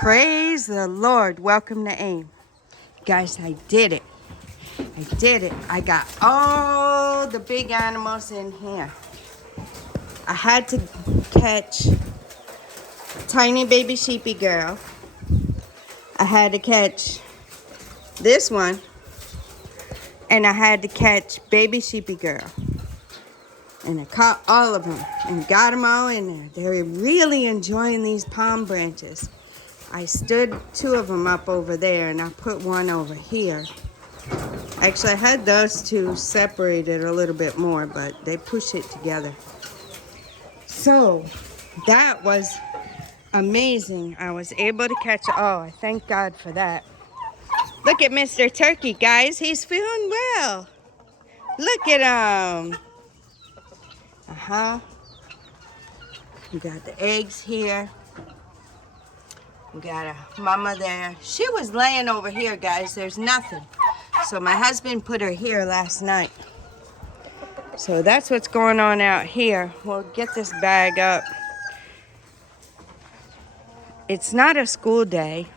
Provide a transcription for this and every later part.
Praise the Lord. Welcome to AIM. Guys, I did it. I got all the big animals in here. I had to catch tiny baby sheepy girl. I had to catch this one. And I had to catch baby sheepy girl. And I caught all of them and got them all in there. They're really enjoying these palm branches. I stood two of them up over there and I put one over here. Actually, I had those two separated a little bit more, but they push it together. So that was amazing. I was able to catch, I thank God for that. Look at Mr. Turkey, guys. He's feeling well. Look at him. We got the eggs here. We got a mama there. She was laying over here, guys. There's nothing. So my husband put her here last night. So that's what's going on out here. We'll get this bag up. It's not a school day.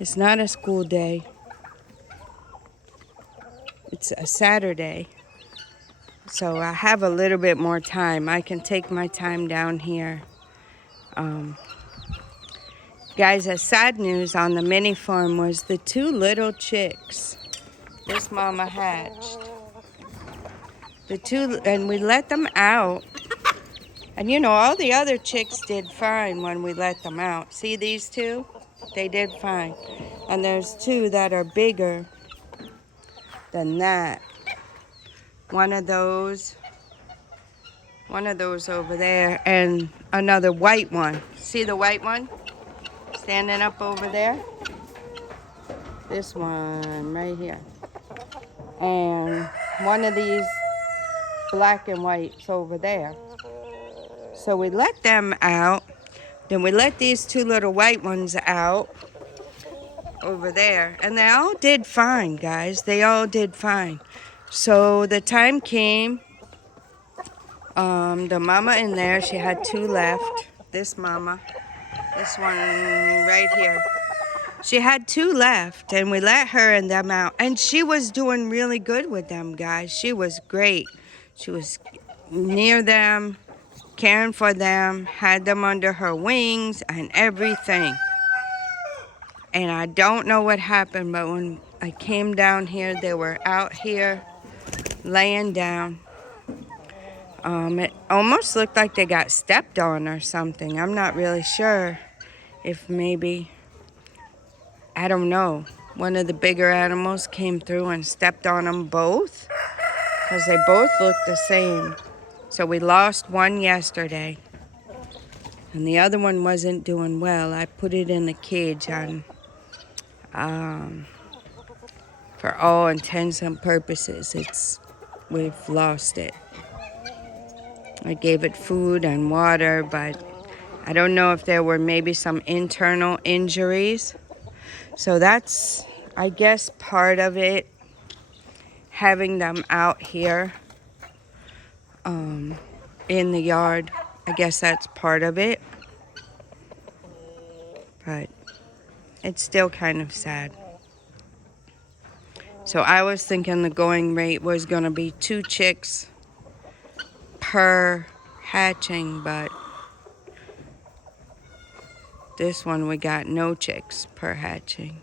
It's not a school day. It's a Saturday. So I have a little bit more time. I can take my time down here. Guys, a sad news on the mini farm was the two little chicks this mama hatched. And we let them out. And you know, all the other chicks did fine when we let them out. See these two? They did fine. And there's two that are bigger than that. One of those over there, and another white one. See the white one? Standing up over there. This one right here. And one of these black and whites over there. So we let them out. Then we let these two little white ones out over there. And they all did fine, guys. They all did fine. So the time came. The mama in there, she had two left. This mama. This one right here. She had two left, and we let her and them out. And she was doing really good with them, guys. She was great. She was near them, caring for them, had them under her wings and everything. And I don't know what happened, but when I came down here, they were out here laying down. It almost looked like they got stepped on or something. I'm not really sure if maybe, I don't know, one of the bigger animals came through and stepped on them both, because they both looked the same. So we lost one yesterday, and the other one wasn't doing well. I put it in the cage for all intents and purposes, we've lost it. I gave it food and water, but I don't know if there were maybe some internal injuries. So that's, I guess, part of it, having them out here in the yard. I guess that's part of it. But it's still kind of sad. So I was thinking the going rate was going to be 2 chicks per hatching, but this one we got no chicks per hatching.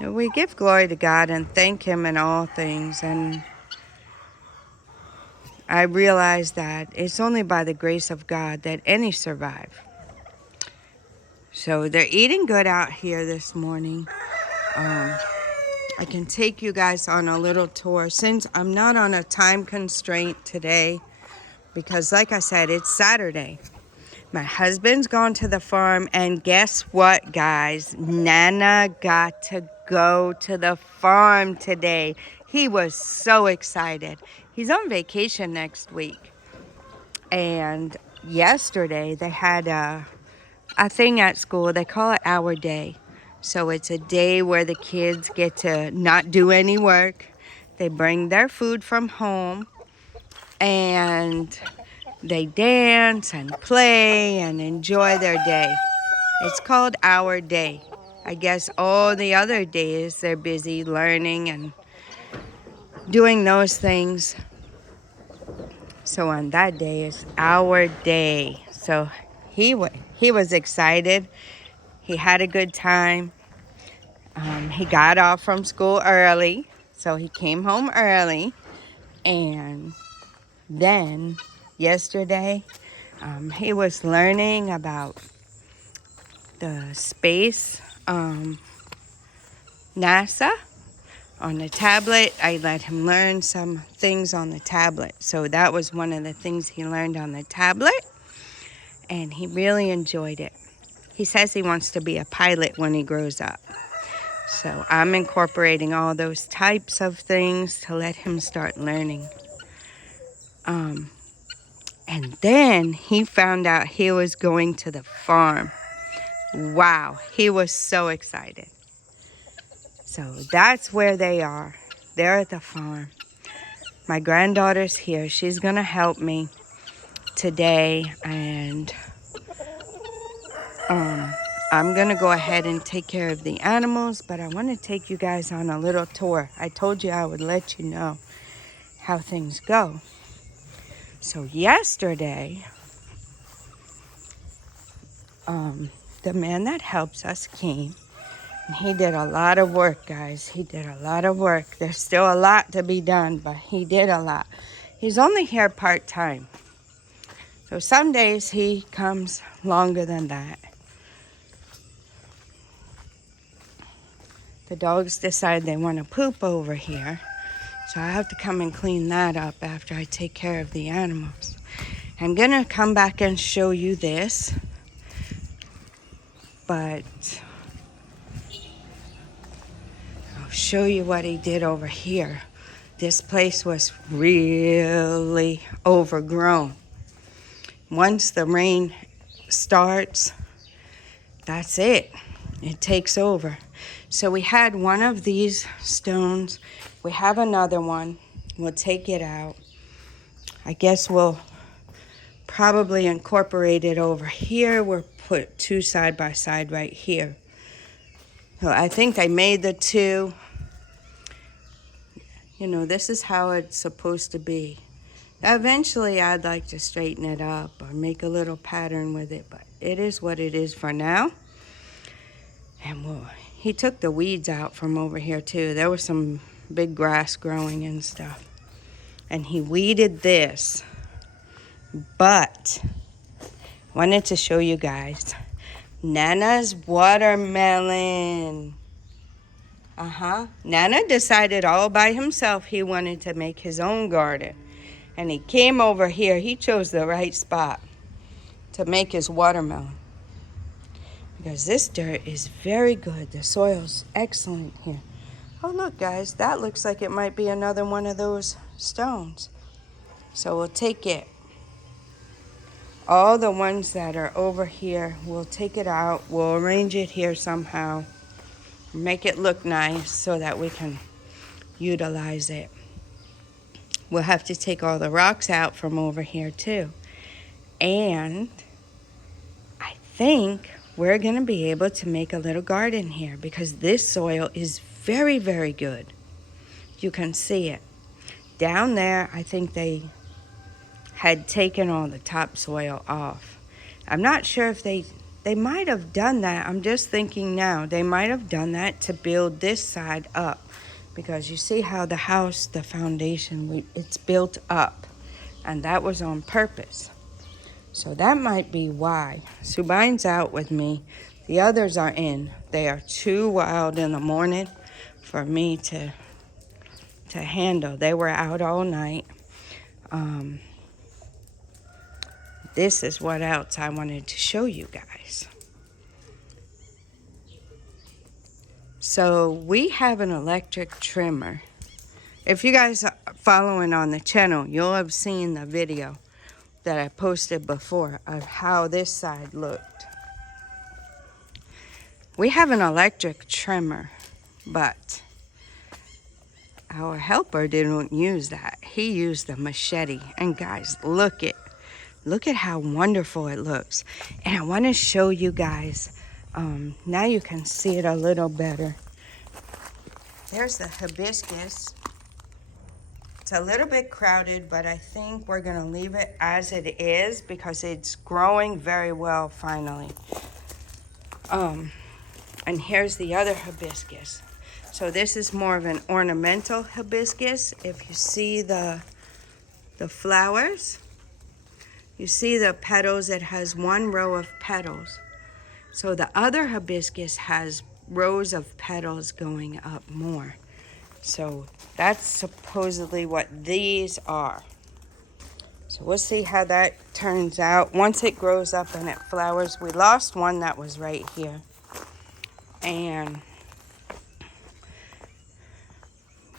And we give glory to God and thank Him in all things. And I realize that it's only by the grace of God that any survive. So they're eating good out here this morning. I can take you guys on a little tour since I'm not on a time constraint today, because like I said, it's Saturday. My husband's gone to the farm, and guess what, guys? Nana got to go to the farm today. He was so excited. He's on vacation next week. And yesterday they had a thing at school. They call it Our Day. So it's a day where the kids get to not do any work. They bring their food from home, and they dance and play and enjoy their day. It's called Our Day. I guess all the other days they're busy learning and doing those things. So on that day is Our Day. So he was excited. He had a good time. He got off from school early, so he came home early. And then yesterday, he was learning about the space, NASA on the tablet. I let him learn some things on the tablet. So that was one of the things he learned on the tablet, and he really enjoyed it. He says he wants to be a pilot when he grows up. So I'm incorporating all those types of things to let him start learning. And then he found out he was going to the farm. Wow, he was so excited. So that's where they are. They're at the farm. My granddaughter's here. She's gonna help me today, and I'm gonna go ahead and take care of the animals, but I want to take you guys on a little tour. I told you I would let you know how things go. So yesterday, the man that helps us came, and he did a lot of work, guys. He did a lot of work. There's still a lot to be done, but he did a lot. He's only here part-time. So some days he comes longer than that. The dogs decide they want to poop over here, so I have to come and clean that up after I take care of the animals. I'm going to come back and show you this, but I'll show you what he did over here. This place was really overgrown. Once the rain starts, that's it. It takes over. So we had one of these stones. We have another one. We'll take it out. I guess we'll probably incorporate it over here. We'll put two side by side right here. So I think I made the two. You know, this is how it's supposed to be. Eventually, I'd like to straighten it up or make a little pattern with it, but it is what it is for now. And he took the weeds out from over here too. There was some big grass growing and stuff. And he weeded this. But wanted to show you guys Nana's watermelon. Nana decided all by himself he wanted to make his own garden. And he came over here. He chose the right spot to make his watermelon. Because this dirt is very good. The soil's excellent here. Oh, look, guys. That looks like it might be another one of those stones. So we'll take it. All the ones that are over here, we'll take it out. We'll arrange it here somehow. Make it look nice so that we can utilize it. We'll have to take all the rocks out from over here, too. And I think we're going to be able to make a little garden here because this soil is very, very good. You can see it. Down there, I think they had taken all the topsoil off. I'm not sure if they might have done that. I'm just thinking now. They might have done that to build this side up because you see how the house, the foundation, it's built up. And that was on purpose. So that might be why. Subine's out with me. The others are in. They are too wild in the morning for me to handle. They were out all night. This is what else I wanted to show you guys. So we have an electric trimmer. If you guys are following on the channel, you'll have seen the video that I posted before of how this side looked. We have an electric trimmer, but our helper didn't use that. He used the machete. And guys, look it. Look at how wonderful it looks. And I want to show you guys. Now you can see it a little better. There's the hibiscus. It's a little bit crowded, but I think we're gonna leave it as it is because it's growing very well finally. And here's the other hibiscus. So this is more of an ornamental hibiscus. If you see the flowers, you see the petals, it has one row of petals. So the other hibiscus has rows of petals going up more. So that's supposedly what these are. So we'll see how that turns out once it grows up and it flowers. We lost one that was right here. And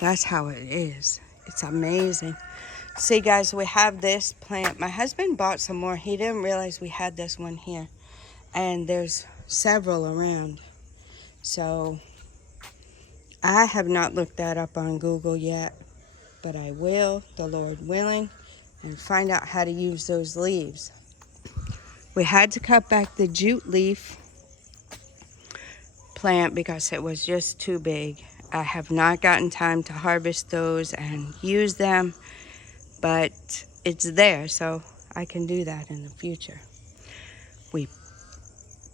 that's how it is. It's amazing. See, guys, we have this plant. My husband bought some more. He didn't realize we had this one here. And there's several around. So I have not looked that up on Google yet, but I will, the Lord willing, and find out how to use those leaves. We had to cut back the jute leaf plant because it was just too big. I have not gotten time to harvest those and use them, but it's there, so I can do that in the future. We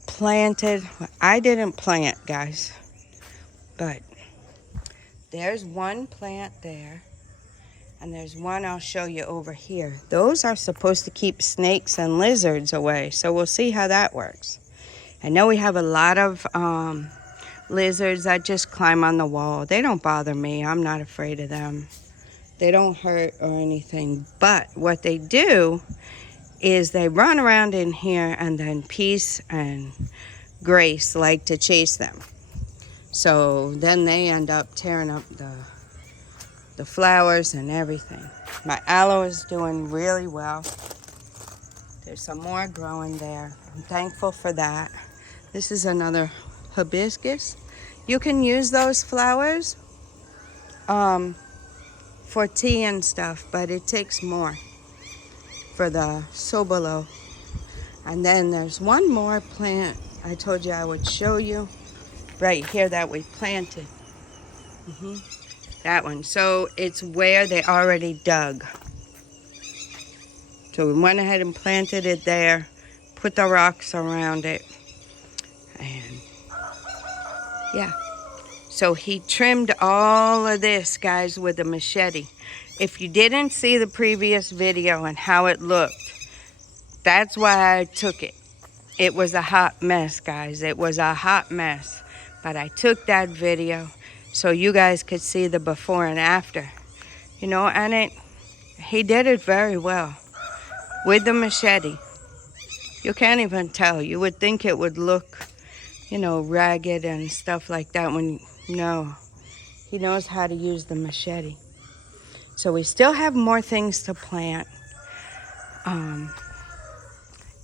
planted, I didn't plant, guys, but there's one plant there, and there's one I'll show you over here. Those are supposed to keep snakes and lizards away, so we'll see how that works. I know we have a lot of lizards that just climb on the wall. They don't bother me. I'm not afraid of them. They don't hurt or anything, but what they do is they run around in here, and then Peace and Grace like to chase them. So then they end up tearing up the flowers and everything. My aloe is doing really well. There's some more growing there. I'm thankful for that. This is another hibiscus. You can use those flowers for tea and stuff, but it takes more for the sobolo. And then there's one more plant I told you I would show you right here that we planted. That one. So it's where they already dug. So we went ahead and planted it there, put the rocks around it, and yeah. So he trimmed all of this, guys, with a machete. If you didn't see the previous video and how it looked, that's why I took it. It was a hot mess, guys. It was a hot mess. But I took that video so you guys could see the before and after. You know, and he did it very well with the machete. You can't even tell. You would think it would look, you know, ragged and stuff like that when, no. He knows how to use the machete. So we still have more things to plant.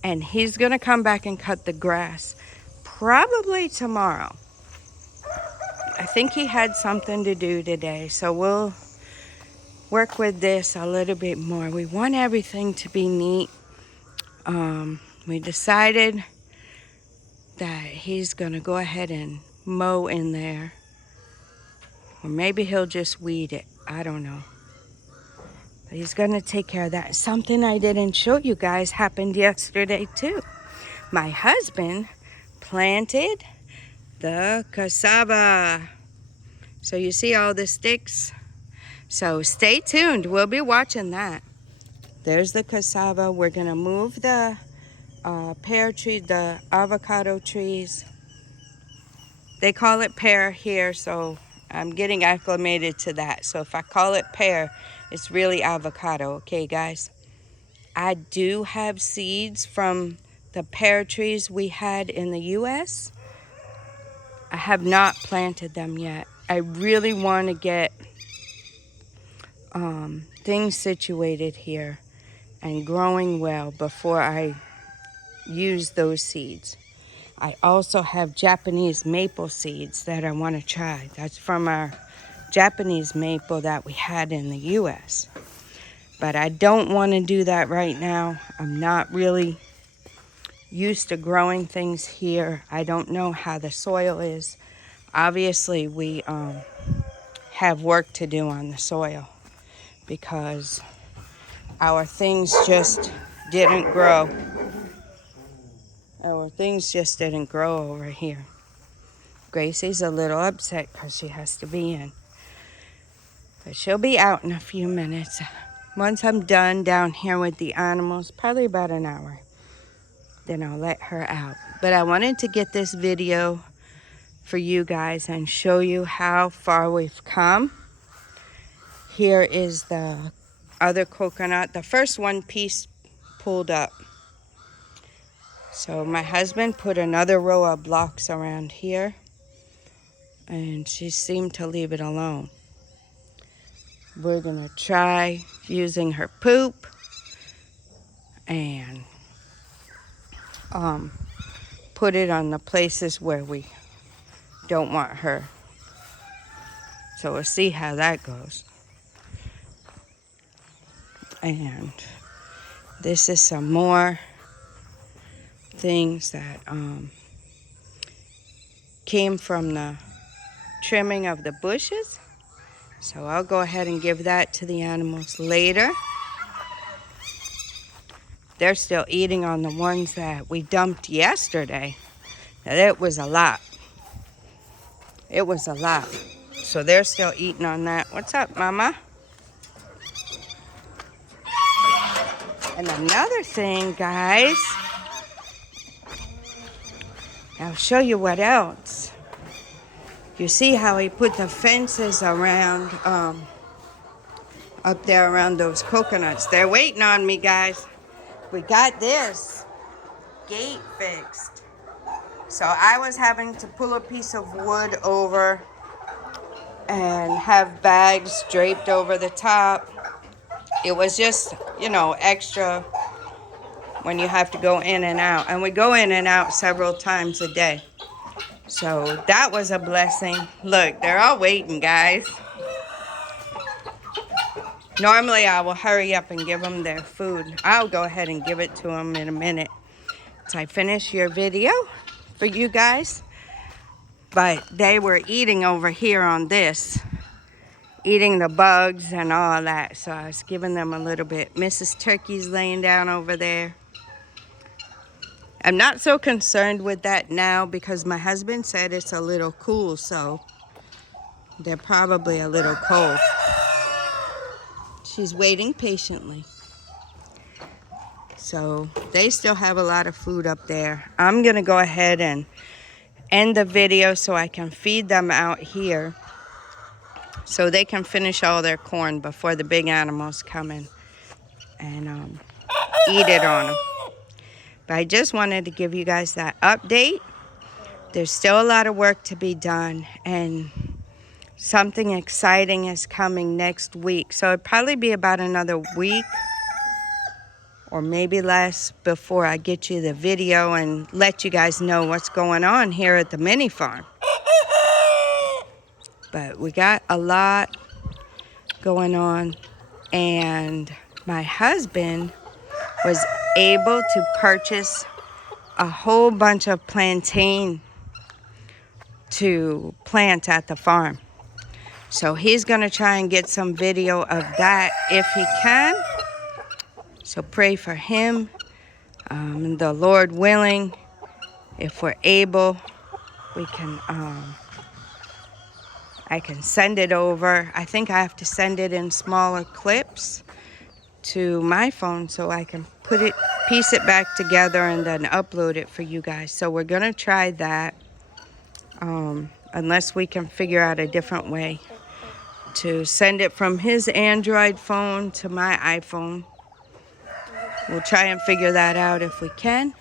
And he's going to come back and cut the grass probably tomorrow. I think he had something to do today, so we'll work with this a little bit more. We want everything to be neat. We decided that he's going to go ahead and mow in there. Or maybe he'll just weed it. I don't know. But he's going to take care of that. Something I didn't show you guys happened yesterday too. My husband planted the cassava. So you see all the sticks? So stay tuned. We'll be watching that. There's the cassava. We're going to move the pear tree, the avocado trees. They call it pear here, so I'm getting acclimated to that. So if I call it pear, it's really avocado, okay, guys? I do have seeds from the pear trees we had in the U.S. I have not planted them yet. I really want to get things situated here and growing well before I use those seeds. I also have Japanese maple seeds that I want to try. That's from our Japanese maple that we had in the U.S. But I don't want to do that right now. I'm not really used to growing things here. I don't know how the soil is. Obviously, we have work to do on the soil because our things just didn't grow. Our things just didn't grow over here. Gracie's a little upset because she has to be in. But she'll be out in a few minutes. Once I'm done down here with the animals, probably about an hour, then I'll let her out. But I wanted to get this video for you guys and show you how far we've come. Here is the other coconut. The first one piece pulled up. So my husband put another row of blocks around here, and she seemed to leave it alone. We're gonna try using her poop and put it on the places where we don't want her. So we'll see how that goes. And this is some more things that came from the trimming of the bushes. So I'll go ahead and give that to the animals later. They're still eating on the ones that we dumped yesterday. Now, it was a lot. It was a lot. So they're still eating on that. What's up, Mama? And another thing, guys, I'll show you what else. You see how he put the fences around, up there around those coconuts. They're waiting on me, guys. We got this gate fixed. So I was having to pull a piece of wood over and have bags draped over the top. It was just, you know, extra when you have to go in and out. And we go in and out several times a day. So that was a blessing. Look, they're all waiting, guys. Normally I will hurry up and give them their food. I'll go ahead and give it to them in a minute. So I finish your video for you guys. But they were eating over here on this. Eating the bugs and all that. So I was giving them a little bit. Mrs. Turkey's laying down over there. I'm not so concerned with that now because my husband said it's a little cool, so they're probably a little cold. She's waiting patiently. So they still have a lot of food up there. I'm gonna go ahead and end the video so I can feed them out here so they can finish all their corn before the big animals come in and eat it on them. But I just wanted to give you guys that update. There's still a lot of work to be done, and something exciting is coming next week. So it'll probably be about another week or maybe less before I get you the video and let you guys know what's going on here at the mini farm. But we got a lot going on, and my husband was able to purchase a whole bunch of plantain to plant at the farm. So he's gonna try and get some video of that if he can. So pray for him. The Lord willing, if we're able, we can, I can send it over. I think I have to send it in smaller clips to my phone so I can piece it back together and then upload it for you guys. So we're gonna try that, unless we can figure out a different way to send it from his Android phone to my iPhone. We'll try and figure that out if we can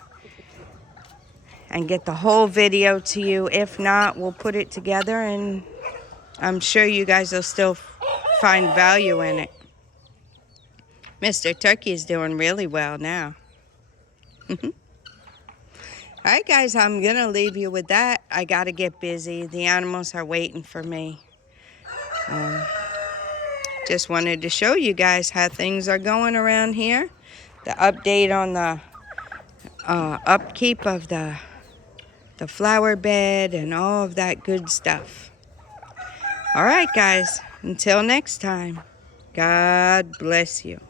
and get the whole video to you. If not, we'll put it together and I'm sure you guys will still find value in it. Mr. Turkey is doing really well now. All right, guys, I'm going to leave you with that. I got to get busy. The animals are waiting for me. Just wanted to show you guys how things are going around here. The update on the upkeep of the flower bed and all of that good stuff. All right, guys. Until next time, God bless you.